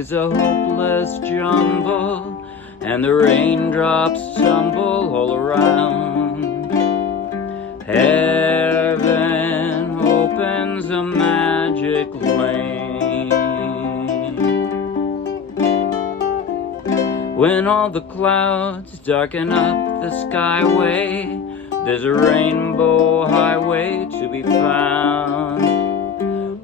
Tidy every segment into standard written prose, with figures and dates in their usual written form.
is a hopeless jumble, and the raindrops tumble all around. Heaven opens a magic lane. When all the clouds darken up the skyway, there's a rainbow highway to be found,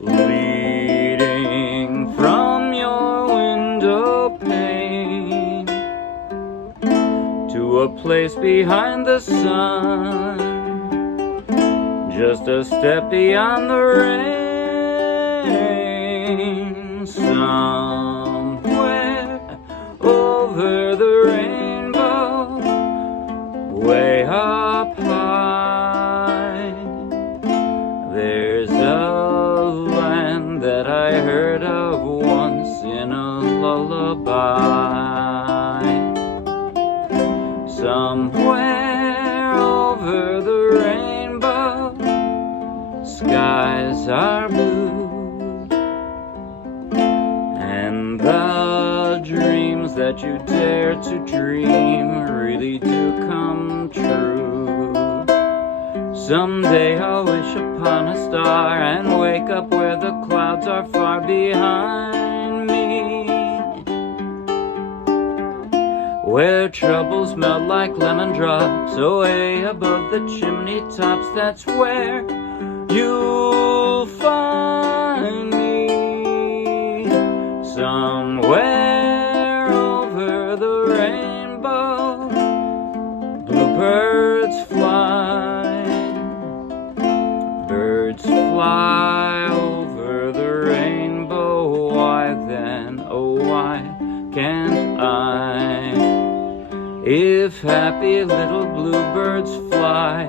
leading from your window pane to a place behind the sun, just a step beyond the rain. Somewhere over the rainbow, way up high, there's a land that I heard of once in a lullaby. Somewhere over the rainbow, skies are blue, and the dreams that you dare to dream really do come true. Someday I'll wish upon a star and wake up where the clouds are far behind me, where troubles melt like lemon drops away above the chimney tops. That's where you'll find me. Somewhere over the rainbow, bluebirds fly. Birds fly over the rainbow. Why then, oh why can't I? If happy little bluebirds fly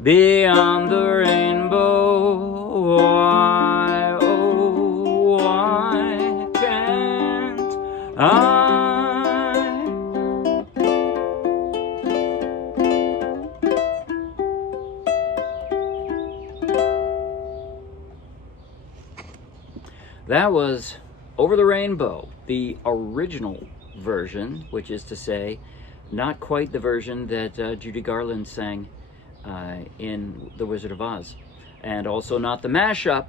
beyond the rainbow, why, oh, why can't I? That was Over the Rainbow, the original version, which is to say, not quite the version that Judy Garland sang in The Wizard of Oz, and also not the mashup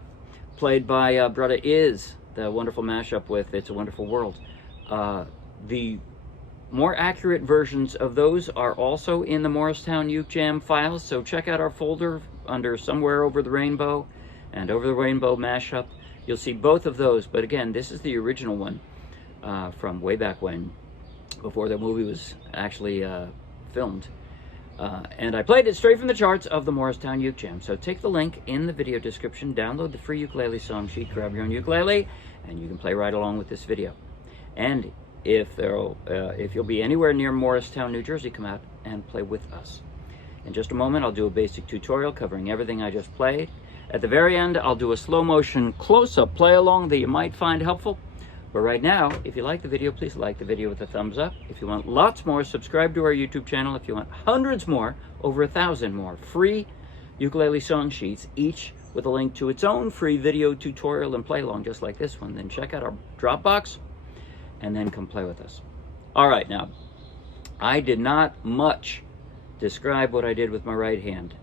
played by Brutta Is, the wonderful mashup with It's a Wonderful World. The more accurate versions of those are also in the Morristown Uke Jam files, so check out our folder under Somewhere Over the Rainbow and Over the Rainbow mashup. You'll see both of those, but again, this is the original one from way back when, before the movie was actually filmed. And I played it straight from the charts of the Morristown Uke Jam. So take the link in the video description, download the free ukulele song sheet, grab your own ukulele, and you can play right along with this video. And if you'll be anywhere near Morristown, New Jersey, come out and play with us. In just a moment, I'll do a basic tutorial covering everything I just played. At the very end, I'll do a slow motion close-up play along that you might find helpful. But right now, if you like the video, please like the video with a thumbs up. If you want lots more, subscribe to our YouTube channel. If you want hundreds more, over 1,000 more free ukulele song sheets, each with a link to its own free video tutorial and play along just like this one, then check out our Dropbox and then come play with us. All right, now, I did not much describe what I did with my right hand.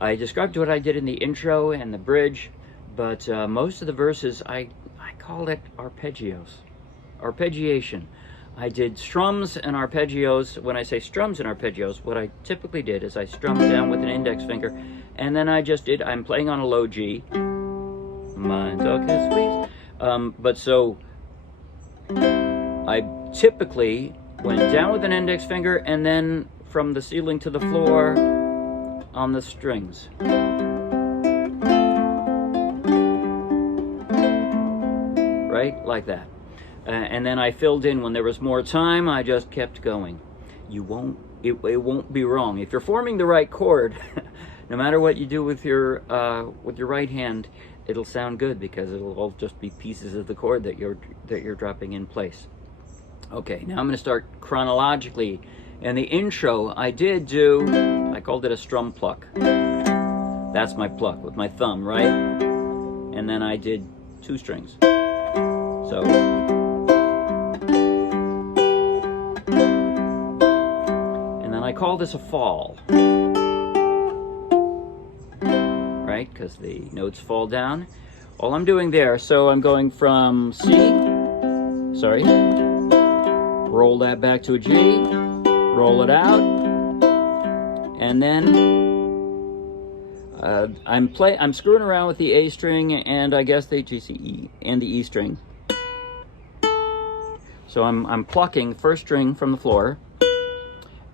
I described what I did in the intro and the bridge, but most of the verses, I call it arpeggios, arpeggiation. I did strums and arpeggios. When I say strums and arpeggios, what I typically did is I strummed down with an index finger, and then I'm playing on a low G. Mine's okay, sweet. But so I typically went down with an index finger and then from the ceiling to the floor on the strings. Right? Like that. And then I filled in when there was more time. I just kept going. It won't be wrong. If you're forming the right chord, no matter what you do with your right hand, it'll sound good because it'll all just be pieces of the chord that you're dropping in place. Okay, now I'm going to start chronologically. In the intro, I called it a strum pluck. That's my pluck with my thumb, right? And then I did 2 strings. So I call this a fall, right? Because the notes fall down. All I'm doing there, so I'm going from C, sorry, roll that back to a G, roll it out, and then I'm screwing around with the A string and I guess the G, C, E, and the E string. So I'm plucking first string from the floor,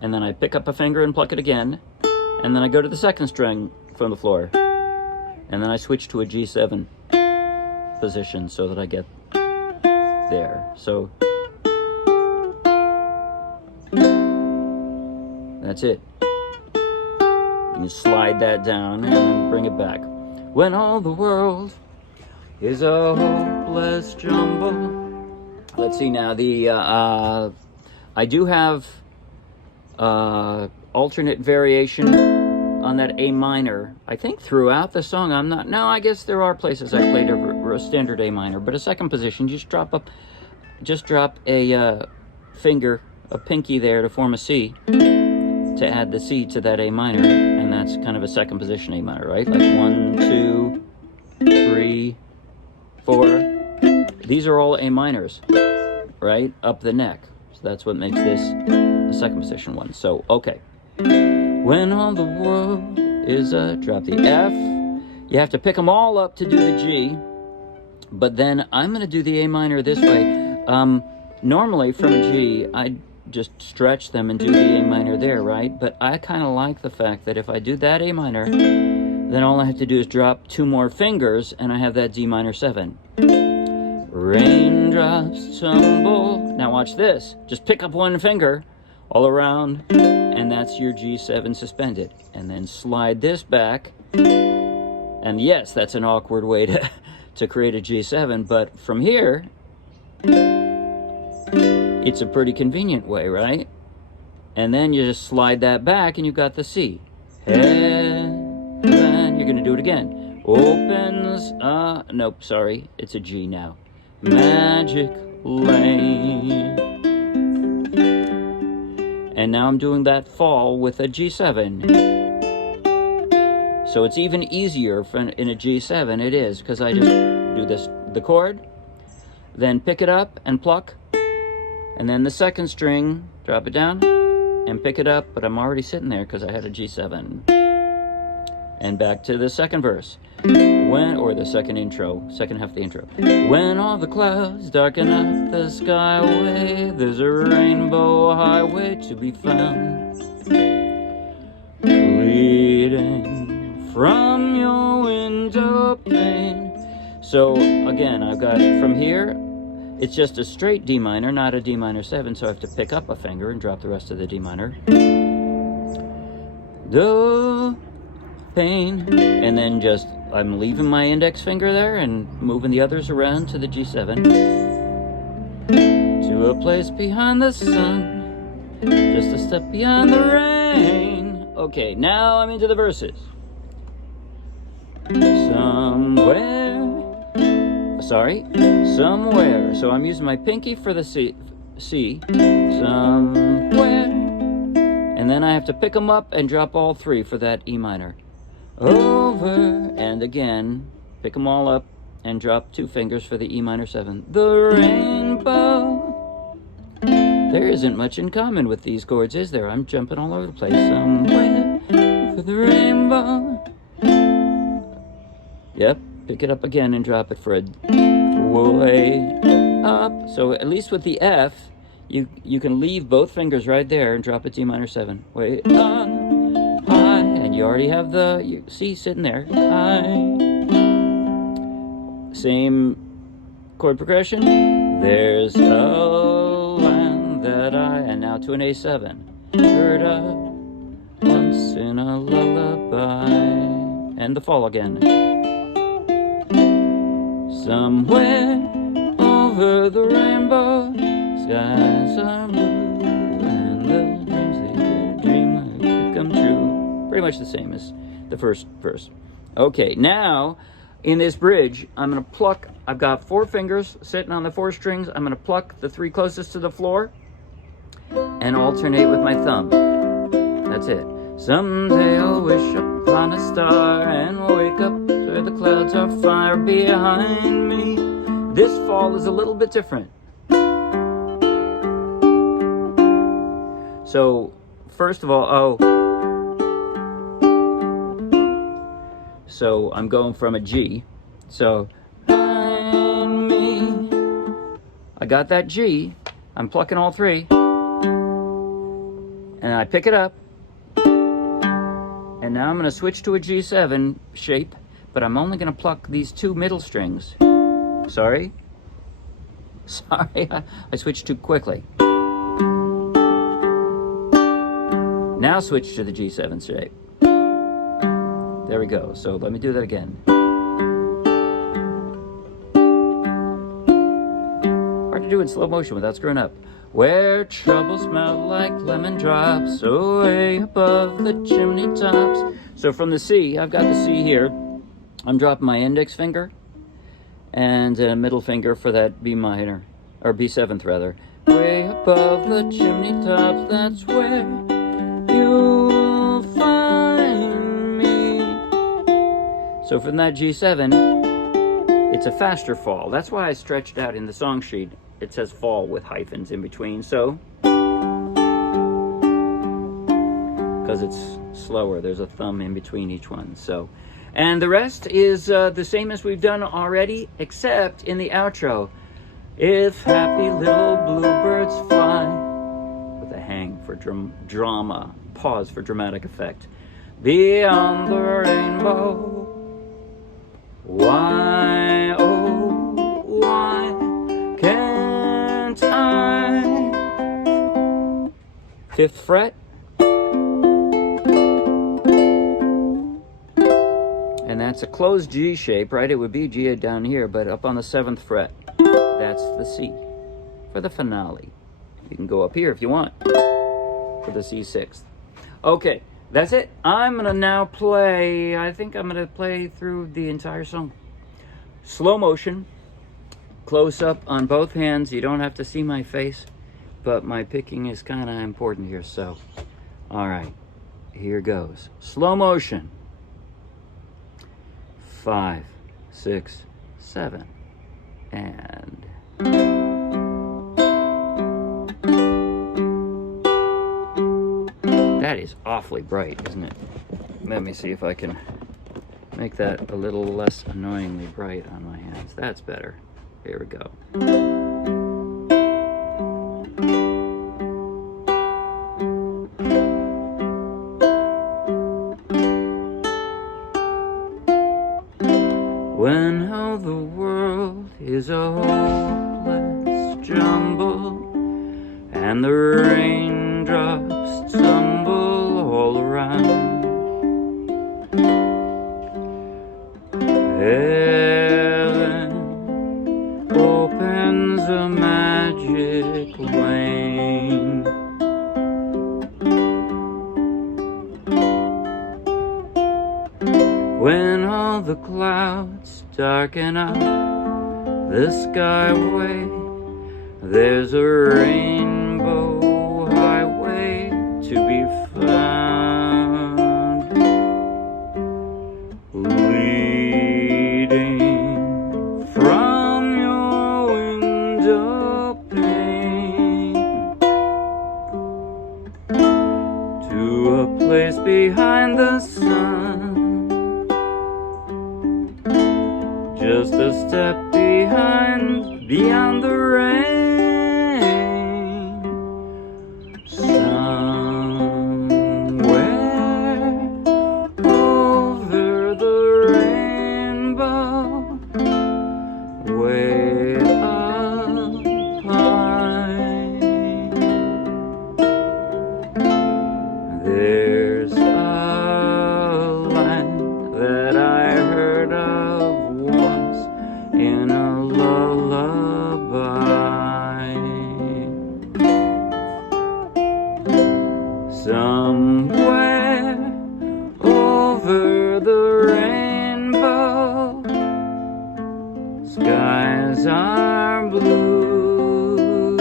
and then I pick up a finger and pluck it again, and then I go to the second string from the floor, and then I switch to a G7 position so that I get there. So that's it. You slide that down and then bring it back. When all the world is a hopeless jumble. Let's see now. I do have alternate variation on that A minor. I think throughout the song I'm not. No, I guess there are places I played a standard A minor, but a second position. Just drop a finger, a pinky there to form a C, to add the C to that A minor, and that's kind of a second position A minor, right? Like 1, 2, 3, 4. These are all A minors, right? Up the neck. So that's what makes this a second position one. So, okay. When all the world is a, drop the F. You have to pick them all up to do the G, but then I'm going to do the A minor this way. Normally from a G, I just stretch them and do the A minor there, right? But I kind of like the fact that if I do that A minor, then all I have to do is drop 2 more fingers and I have that D minor 7. Raindrops tumble. Now watch this. Just pick up 1 finger all around, and that's your G7 suspended. And then slide this back. And yes, that's an awkward way to create a G7, but from here, it's a pretty convenient way, right? And then you just slide that back and you've got the C. Heaven, you're going to do it again. Opens, nope, sorry, it's a G now. Magic lane. And now I'm doing that fall with a G7. So it's even easier in a G7, it is, because I just do this, the chord, then pick it up and pluck, and then the second string, drop it down, and pick it up, but I'm already sitting there because I had a G7. And back to the second verse. Or the second half of the intro. When all the clouds darken up the skyway, there's a rainbow highway to be found, leading from your window pane. So again, I've got from here, it's just a straight D minor, not a D minor 7, so I have to pick up a finger and drop the rest of the D minor. The pane, and then just I'm leaving my index finger there and moving the others around to the G7, to a place behind the sun, just a step beyond the rain. Okay, now I'm into the verses. Somewhere. So I'm using my pinky for the C, somewhere, and then I have to pick them up and drop all 3 for that E minor. Over, and again, pick them all up and drop 2 fingers for the E minor 7. The rainbow. There isn't much in common with these chords, is there? I'm jumping all over the place. Somewhere for the rainbow. Yep, pick it up again and drop it for a way up. So at least with the F, you can leave both fingers right there and drop a D minor 7. Way up. You already have the C sitting there. Same chord progression. There's a land that and now to an A7. Heard of once in a lullaby. And the fall again. Somewhere over the rainbow, skies are blue, and the dreams they dream could come true. Pretty much the same as the first verse. Okay, now in this bridge, I'm going to pluck. I've got 4 fingers sitting on the 4 strings. I'm going to pluck the 3 closest to the floor and alternate with my thumb. That's it. Someday I'll wish upon a star and wake up where the clouds are far behind me. This fall is a little bit different. So, first of all, so I'm going from a G. So, behind me. I got that G. I'm plucking all three. And I pick it up. And now I'm going to switch to a G7 shape, but I'm only going to pluck these two middle strings. Sorry, I switched too quickly. Now switch to the G7 shape. There we go. So let me do that again. Hard to do in slow motion without screwing up. Where trouble smelled like lemon drops, away above the chimney tops. So from the C, I've got the C here. I'm dropping my index finger and a middle finger for that B minor, or B7th rather. Way above the chimney tops, that's where you'll find me. So from that G7, it's a faster fall. That's why I stretched out in the song sheet. It says fall with hyphens in between, so because it's slower, there's a thumb in between each one. So, and the rest is the same as we've done already, except in the outro. If happy little bluebirds fly, with a hang for drama, pause for dramatic effect, beyond the rainbow, why, oh, why can't I? 5th fret. And that's a closed G shape, right? It would be G down here, but up on the 7th fret. That's the C for the finale. You can go up here if you want for the C6th. Okay, that's it. I'm going to now play, I think I'm going to play through the entire song. Slow motion. Close up on both hands. You don't have to see my face, but my picking is kind of important here. So, all right, here goes. Slow motion. 5, 6, 7, and that is awfully bright, isn't it? Let me see if I can make that a little less annoyingly bright on my hands. That's better. Here we go. When all the world is a hopeless jumble and the raindrops tumble all around, opens a magic lane. When all the clouds darken out the skyway, there's a rainbow highway to be found, leading from your window pane to a place behind the sun, just a step beyond the rain, somewhere over the rainbow, way up high. There's a land that I heard of once in a lullaby. Somewhere over the rainbow, skies are blue,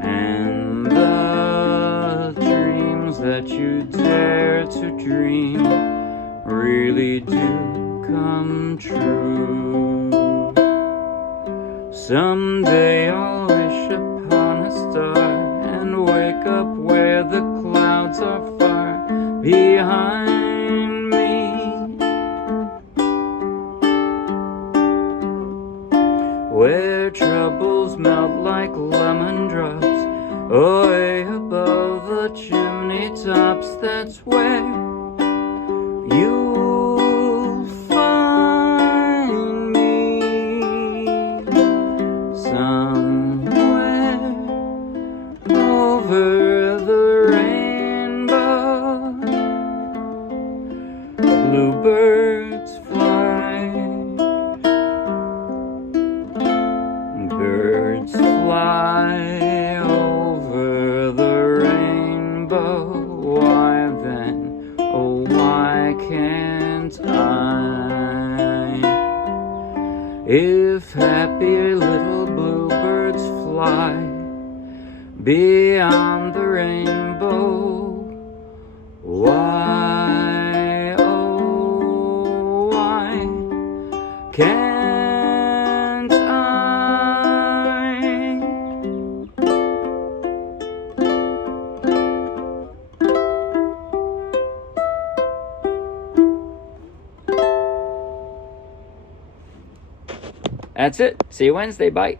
and the that you dare to dream really do come true. Someday I'll wish upon a star and wake up where the clouds are far behind me, where troubles melt like lemon drops way above the chimney tops. That's where you'll find me, somewhere over the rainbow. Bluebirds fly, birds fly over the rainbow. Why then, oh why can't I? If happy little bluebirds fly beyond the rainbow, why, oh why can't I? That's it. See you Wednesday. Bye.